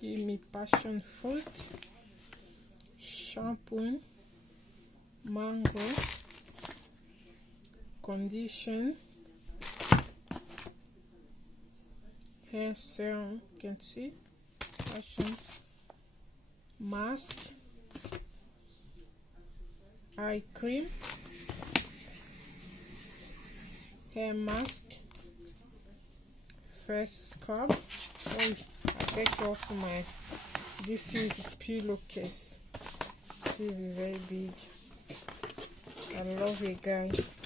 Give me passion fruit, shampoo, mango, condition, hair serum, you can see, passion, mask, eye cream, hair mask, first scrub. Sorry, I take off my, this is pillowcase. This is very big. I love it, guys.